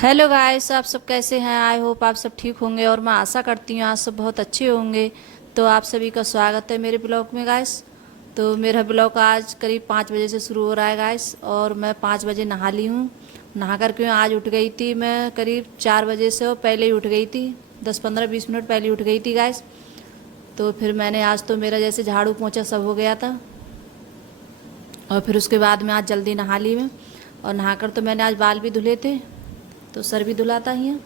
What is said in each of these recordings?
Hello guys, आप सब कैसे हैं। आई होप आप सब ठीक होंगे और मैं आशा करती हूँ आप सब बहुत अच्छे होंगे। तो आप सभी का स्वागत है मेरे ब्लॉग में गाइस। तो मेरा ब्लॉग आज करीब 5 बजे से शुरू हो रहा है गाइस, और मैं 5 बजे नहा ली हूँ। नहा करके आज उठ गई थी मैं करीब 4 बजे से, और पहले ही उठ गई थी, 10-15-20 मिनट पहले ही उठ गई थी गाइस। तो फिर मैंने आज तो मेरा जैसे झाड़ू पोंछा सब हो गया था, और फिर उसके बाद में आज जल्दी नहा ली मैं। और नहाकर तो मैंने आज बाल भी धुले थे, तो सर भी धुला था यहाँ।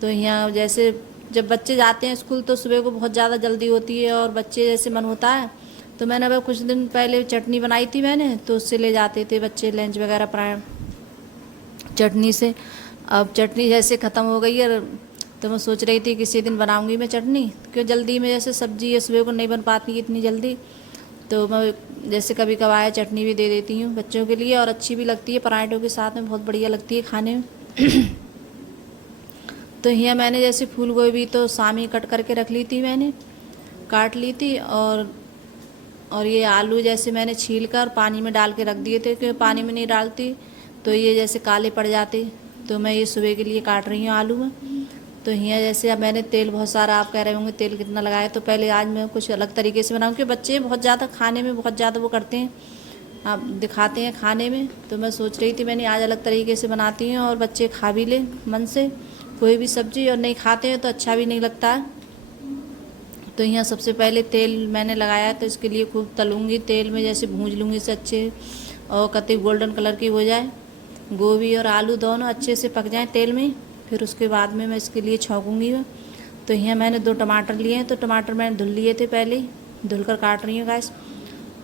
तो यहाँ जैसे जब बच्चे जाते हैं स्कूल तो सुबह को बहुत ज़्यादा जल्दी होती है, और बच्चे जैसे मन होता है। तो मैंने अब कुछ दिन पहले चटनी बनाई थी मैंने, तो उससे ले जाते थे बच्चे लंच वगैरह प्राय चटनी से। अब चटनी जैसे ख़त्म हो गई है, तो मैं सोच रही थी किसी दिन बनाऊंगी मैं चटनी, क्यों जल्दी में जैसे सब्जी या सुबह को नहीं बन पाती इतनी जल्दी। तो मैं जैसे कभी कभार चटनी भी दे देती हूँ बच्चों के लिए, और अच्छी भी लगती है पराठों के साथ में, बहुत बढ़िया लगती है खाने में। तो यहाँ मैंने जैसे फूल गोभी तो सामी कट करके रख ली थी, मैंने काट ली थी। और ये आलू जैसे मैंने छील कर पानी में डाल के रख दिए थे, क्योंकि पानी में नहीं डालती तो ये जैसे काले पड़ जाते। तो मैं ये सुबह के लिए काट रही हूँ आलू में। तो यहाँ जैसे अब मैंने तेल बहुत सारा, आप कह रहे होंगे तेल कितना लगाया, तो पहले आज मैं कुछ अलग तरीके से बनाऊँ, क्योंकि बच्चे बहुत ज़्यादा खाने में बहुत ज़्यादा वो करते हैं, आप दिखाते हैं खाने में। तो मैं सोच रही थी मैंने आज अलग तरीके से बनाती हूँ, और बच्चे खा भी लें मन से कोई भी सब्ज़ी, और नहीं खाते हैं तो अच्छा भी नहीं लगता है। तो यहाँ सबसे पहले तेल मैंने लगाया, तो इसके लिए खूब तलूँगी तेल में, जैसे भूंज लूँगी इसे अच्छे, और कतई गोल्डन कलर की हो जाए, गोभी और आलू दोनों अच्छे से पक जाएं तेल में। फिर उसके बाद में मैं इसके लिए छौंकूँगी मैं। तो यहाँ मैंने 2 टमाटर लिए हैं, तो टमाटर मैंने धुल लिए थे पहले ही, धुल कर काट रही हूँ गैस।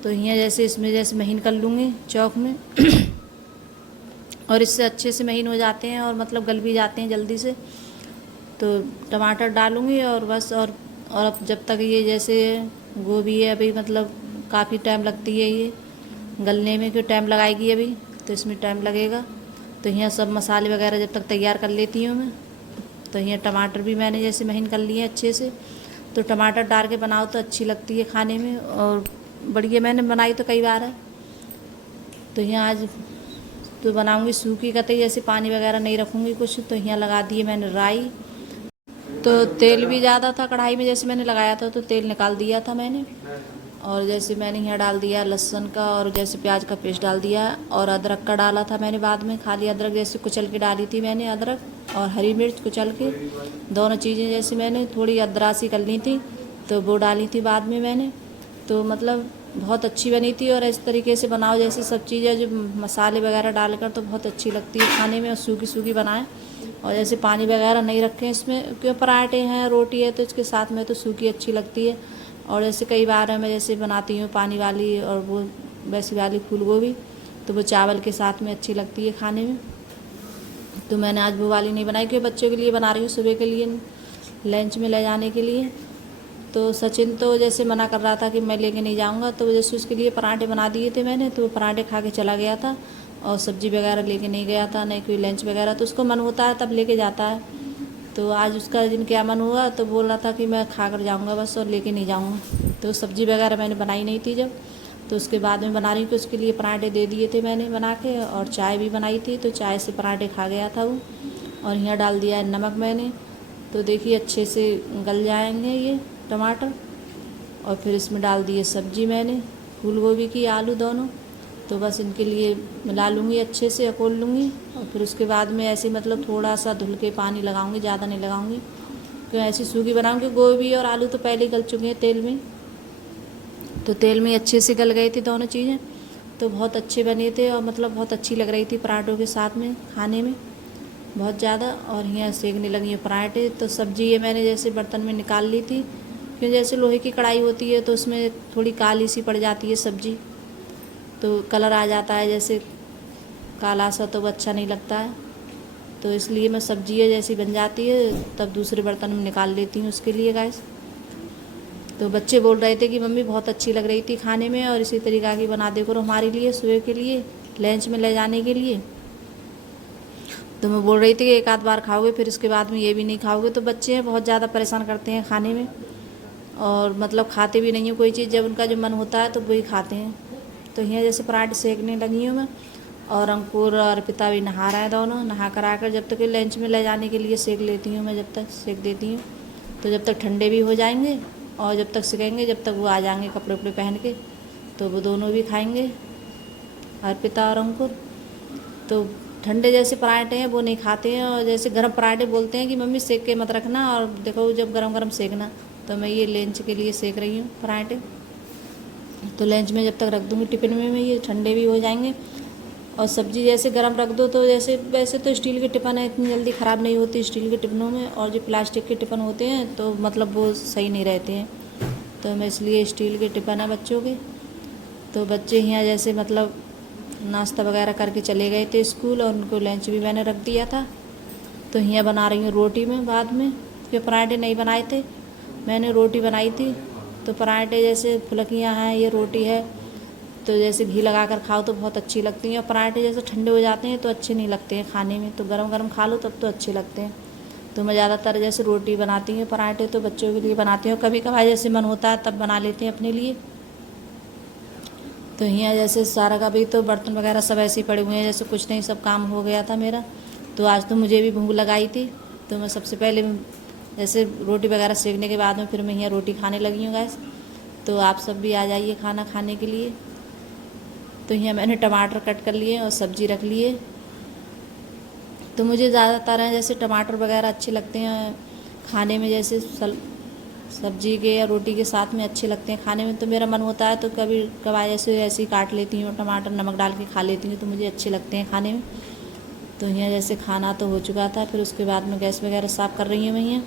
तो यहाँ जैसे इसमें जैसे महीन कर लूँगी चौक में और इससे अच्छे से महीन हो जाते हैं, और मतलब गल भी जाते हैं जल्दी से। तो टमाटर डालूँगी और बस। और अब जब तक ये जैसे गोभी है अभी, मतलब काफ़ी टाइम लगती है ये गलने में, क्यों टाइम लगाएगी अभी, तो इसमें टाइम लगेगा। तो यहाँ सब मसाले वगैरह जब तक तैयार कर लेती हूँ मैं। तो यहाँ टमाटर भी मैंने जैसे महीन कर लिए अच्छे से। तो टमाटर डाल के बनाओ तो अच्छी लगती है खाने में, और बढ़िया मैंने बनाई तो कई बार है। तो यहाँ आज तो बनाऊँगी सूखी कतई, जैसे पानी वगैरह नहीं रखूँगी कुछ। तो यहाँ लगा दिए मैंने राई। तो तेल भी ज़्यादा था कढ़ाई में, जैसे मैंने लगाया था तो तेल निकाल दिया था मैंने। और जैसे मैंने यहाँ डाल दिया लहसुन का, और जैसे प्याज का पेस्ट डाल दिया, और अदरक का डाला था मैंने बाद में, खाली अदरक जैसे कुचल के डाली थी मैंने, अदरक और हरी मिर्च कुचल के, दोनों चीज़ें जैसे मैंने थोड़ी अदरासी कर ली थी, तो वो डाली थी बाद में मैंने। तो मतलब बहुत अच्छी बनी थी। और इस तरीके से बनाओ जैसे सब चीज़ें जो मसाले वगैरह डालकर, तो बहुत अच्छी लगती है खाने में, और सूखी सूखी बनाएं। और जैसे पानी वगैरह नहीं रखें इसमें, क्यों पराठे हैं रोटी है तो इसके साथ में तो सूखी अच्छी लगती है। और जैसे कई बार मैं जैसे बनाती हूँ पानी वाली और वो वैसी वाली फूल गोभी, तो वो चावल के साथ में अच्छी लगती है खाने में। तो मैंने आज वो वाली नहीं बनाई, क्योंकि बच्चों के लिए बना रही हूँ सुबह के लिए, लंच में ले जाने के लिए। तो सचिन तो जैसे मना कर रहा था कि मैं लेके नहीं जाऊँगा, तो जैसे उसके लिए पराठे बना दिए थे मैंने, तो वो पराठे खा के चला गया था, और सब्ज़ी वगैरह लेके नहीं गया था, नहीं कोई लंच वगैरह। तो उसको मन होता है तब लेके जाता है। तो आज उसका दिन क्या मन हुआ, तो बोल रहा था कि मैं खा कर जाऊँगा बस, और लेके नहीं जाऊँगा। तो सब्ज़ी वगैरह मैंने बनाई नहीं थी जब, तो उसके बाद में बना रही हूँ कि उसके लिए पराठे दे दिए थे मैंने बना के, और चाय भी बनाई थी, तो चाय से पराठे खा गया था वो। और यहाँ डाल दिया है नमक मैंने। तो देखिए अच्छे से गल जाएंगे ये टमाटर। और फिर इसमें डाल दिए सब्जी मैंने, फूल गोभी की आलू दोनों। तो बस इनके लिए मिला लूँगी अच्छे से, अकोल लूँगी, और फिर उसके बाद में ऐसे मतलब थोड़ा सा धुल के पानी लगाऊँगी, ज़्यादा नहीं लगाऊँगी, क्यों ऐसी सूखी बनाऊँगी। गोभी और आलू तो पहले ही गल चुके हैं तेल में, तो तेल में अच्छे से गल गए थे दोनों चीज़ें, तो बहुत अच्छे बने थे, और मतलब बहुत अच्छी लग रही थी पराठों के साथ में खाने में बहुत ज़्यादा। और यहाँ सेकने लगी है पराठे। तो सब्ज़ी ये मैंने जैसे बर्तन में निकाल ली थी, क्यों जैसे लोहे की कढ़ाई होती है तो उसमें थोड़ी काली सी पड़ जाती है सब्ज़ी, तो कलर आ जाता है जैसे काला सा, तो वो अच्छा नहीं लगता है। तो इसलिए मैं सब्ज़ी है जैसी बन जाती है तब दूसरे बर्तन में निकाल लेती हूँ उसके लिए गैस। तो बच्चे बोल रहे थे कि मम्मी बहुत अच्छी लग रही थी खाने में, और इसी तरीक़ा की बना दे करो हमारे लिए सुबह के लिए लंच में ले जाने के लिए। तो मैं बोल रही थी कि एक आध बार खाओगे फिर इसके बाद में ये भी नहीं खाओगे। तो बच्चे हैं बहुत ज़्यादा परेशान करते हैं खाने में, और मतलब खाते भी नहीं है कोई चीज़, जब उनका जो मन होता है तो वही खाते हैं। तो यहाँ जैसे पराठे सेकने लगी हूँ मैं, और अंकुर और अर्पिता भी नहा रहे हैं, दोनों नहा कर आकर जब तक लंच में ले जाने के लिए सेक लेती हूँ मैं, जब तक सेक देती हूँ तो जब तक ठंडे भी हो जाएंगे और जब तक सिकेंगे जब तक वो आ जाएंगे कपड़े उपड़े पहन के, तो वो दोनों भी खाएंगे अर्पिता और अंकुर। तो ठंडे जैसे पराठे हैं वो नहीं खाते हैं, और जैसे गर्म पराठे बोलते हैं कि मम्मी सेक के मत रखना और देखो जब गरम गरम सेकना, तो मैं ये लंच के लिए सेक रही हूँ पराठे। तो लंच में जब तक रख दूँगी टिफ़िन में ये ठंडे भी हो जाएंगे। और सब्ज़ी जैसे गरम रख दो तो जैसे वैसे तो स्टील के टिफ़िन है इतनी जल्दी ख़राब नहीं होती स्टील के टिफ़िनों में, और जो प्लास्टिक के टिफ़िन होते हैं तो मतलब वो सही नहीं रहते हैं, तो मैं इसलिए स्टील के टिफ़िन है बच्चों के। तो बच्चे यहाँ जैसे मतलब नाश्ता वगैरह करके चले गए थे स्कूल, और उनको लंच भी मैंने रख दिया था। तो यहाँ बना रही हूँ रोटी में बाद में, क्योंकि पराठे नहीं बनाए थे, मैंने रोटी बनाई थी। तो पराठे जैसे फुलकियाँ हैं, ये रोटी है, तो जैसे घी लगा कर खाओ तो बहुत अच्छी लगती हैं। और पराठे जैसे ठंडे हो जाते हैं तो अच्छे नहीं लगते हैं खाने में, तो गरम गरम खा लो तब तो अच्छे लगते हैं। तो मैं ज़्यादातर जैसे रोटी बनाती हूँ, पराठे तो बच्चों के लिए बनाती हूँ, कभी कभार जैसे मन होता है तब बना लेते हैं अपने लिए। तो यहाँ जैसे सारा का भी तो बर्तन वगैरह सब ऐसे ही पड़े हुए हैं, जैसे कुछ नहीं सब काम हो गया था मेरा। तो आज तो मुझे भी भूख लगाई थी, तो मैं सबसे पहले जैसे रोटी वगैरह सेकने के बाद में फिर मैं यहाँ रोटी खाने लगी हूँ गैस। तो आप सब भी आ जाइए खाना खाने के लिए। तो यहाँ मैंने टमाटर कट कर लिए और सब्ज़ी रख लिए। तो मुझे ज़्यादातर हैं जैसे टमाटर वगैरह अच्छे लगते हैं खाने में, जैसे सब्जी के या रोटी के साथ में अच्छे लगते हैं खाने में। तो मेरा मन होता है तो कभी कभार ऐसे ही काट लेती हूँ टमाटर, नमक डाल के खा लेती हूँ, तो मुझे अच्छे लगते हैं खाने में। तो यहाँ जैसे खाना तो हो चुका था, फिर उसके बाद में गैस वगैरह साफ़ कर रही हूँ मैं यहाँ।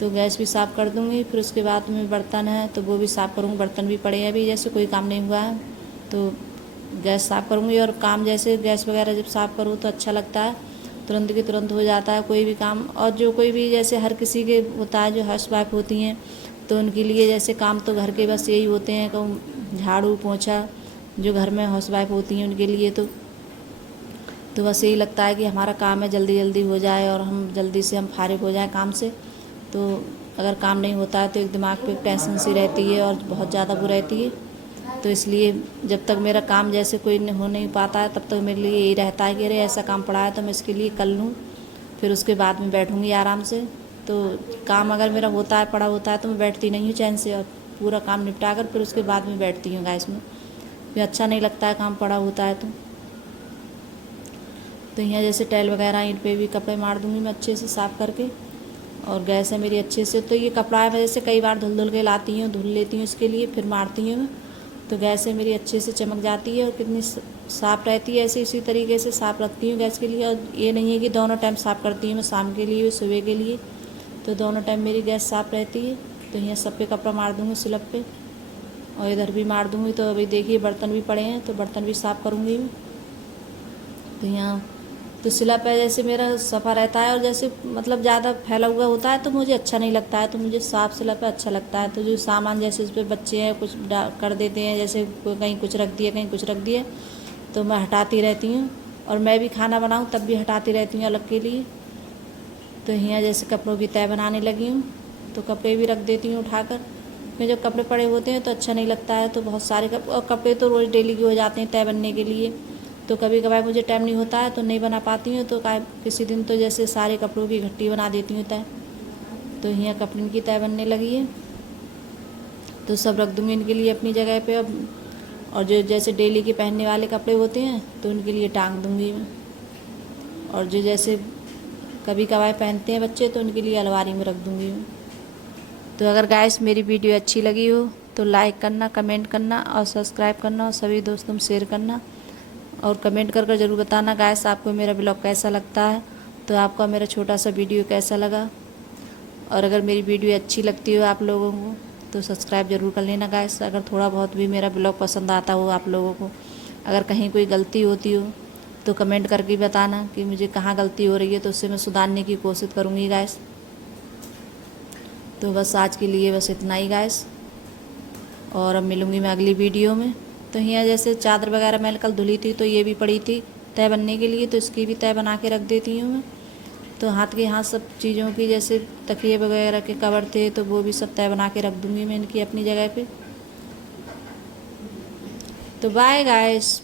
तो गैस भी साफ़ कर दूँगी, फिर उसके बाद में बर्तन है तो वो भी साफ़ करूँगी, बर्तन भी पड़े हैं अभी, जैसे कोई काम नहीं हुआ है तो गैस साफ़ करूँगी। और काम जैसे गैस वगैरह जब साफ़ करूँ तो अच्छा लगता है, तुरंत के तुरंत हो जाता है कोई भी काम। और जो कोई भी जैसे हर किसी के होता है जो हाउसवाइफ होती हैं, तो उनके लिए जैसे काम तो घर के बस यही होते हैं कि झाड़ू पोंछा, जो घर में हाउसवाइफ होती हैं उनके लिए तो बस यही लगता है कि हमारा काम है जल्दी जल्दी हो जाए और हम जल्दी से हम फारिग हो जाएं काम से। तो अगर काम नहीं होता है तो एक दिमाग पे टेंशन सी रहती है और बहुत ज़्यादा वो रहती है। तो इसलिए जब तक मेरा काम जैसे कोई हो नहीं पाता है तब तक मेरे लिए यही रहता है कि अरे ऐसा काम पड़ा है तो मैं इसके लिए कर लूँ, फिर उसके बाद में बैठूँगी आराम से। तो काम अगर मेरा होता है पड़ा होता है तो मैं बैठती नहीं हूँ चैन से, और पूरा काम निपटा कर फिर उसके बाद में बैठती हूँ गैस में, फिर अच्छा नहीं लगता है काम पड़ा होता है तो यहाँ जैसे टाइल वगैरह ईंट पे भी कपड़े मार दूँगी मैं अच्छे से साफ़ करके। और गैस है मेरी अच्छे से, तो ये कपड़ा है मैं जैसे कई बार धुल के लाती हूँ, धुल लेती हूँ इसके लिए फिर मारती हूँ। तो गैस है मेरी अच्छे से चमक जाती है और कितनी साफ़ रहती है, ऐसे इसी तरीके से साफ़ रखती हूँ गैस के लिए। और ये नहीं है कि दोनों टाइम साफ़ करती हूँ मैं, शाम के लिए सुबह के लिए, तो दोनों टाइम मेरी गैस साफ़ रहती है। तो यहाँ सब पे कपड़ा मार दूँगी स्लैब पे, और इधर भी मार दूँगी। तो अभी देखिए बर्तन भी पड़े हैं तो बर्तन भी साफ़ करूँगी मैं। तो यहाँ तो स्लैब पे जैसे मेरा सफ़ा रहता है, और जैसे मतलब ज़्यादा फैला हुआ होता है तो मुझे अच्छा नहीं लगता है, तो मुझे साफ़ स्लैब पे अच्छा लगता है। तो जो सामान जैसे इस पर बच्चे हैं कुछ कर देते हैं, जैसे कहीं कुछ रख दिया कहीं कुछ रख दिया, तो मैं हटाती रहती हूँ। और मैं भी खाना बनाऊँ तब भी हटाती रहती हूँ अलग के लिए। तो यहाँ जैसे कपड़ों की तह बनाने लगी हूँ तो कपड़े भी रख देती हूँ उठाकर, मैं जब कपड़े पड़े होते हैं तो अच्छा नहीं लगता है। तो बहुत सारे कपड़े तो रोज़ डेली के हो जाते हैं तह बनने के लिए, तो कभी कभार मुझे टाइम नहीं होता है तो नहीं बना पाती हूँ। तो किसी दिन तो जैसे सारे कपड़ों की इकट्ठी बना देती हूँ तह। तो यहाँ कपड़ों की तह बनने लगी है, तो सब रख दूँगी इनके लिए अपनी जगह पे अब। और जो जैसे डेली के पहनने वाले कपड़े होते हैं तो उनके लिए टांग दूँगी मैं, और जो जैसे कभी कभार पहनते हैं बच्चे तो उनके लिए अलमारी में रख दूँगी मैं। तो अगर गाइस मेरी वीडियो अच्छी लगी हो तो लाइक करना, कमेंट करना और सब्सक्राइब करना, और सभी दोस्तों में शेयर करना, और कमेंट कर ज़रूर बताना गाइस आपको मेरा ब्लॉग कैसा लगता है, तो आपका मेरा छोटा सा वीडियो कैसा लगा। और अगर मेरी वीडियो अच्छी लगती हो आप लोगों को तो सब्सक्राइब ज़रूर कर लेना गाइस। अगर थोड़ा बहुत भी मेरा ब्लॉग पसंद आता हो आप लोगों को, अगर कहीं कोई गलती होती हो तो कमेंट करके बताना कि मुझे कहाँ गलती हो रही है, तो उससे मैं सुधारने की कोशिश करूँगी गाइस। तो बस आज के लिए बस इतना ही गाइस, और अब मिलूँगी मैं अगली वीडियो में। तो यहाँ जैसे चादर वगैरह मैंने कल धुली थी तो ये भी पड़ी थी तह बनने के लिए, तो इसकी भी तह बना के रख देती हूँ मैं। तो हाथ सब चीज़ों की जैसे तकिए वगैरह के कवर थे तो वो भी सब तह बना के रख दूँगी मैं इनकी अपनी जगह पे। तो बाय गाइस।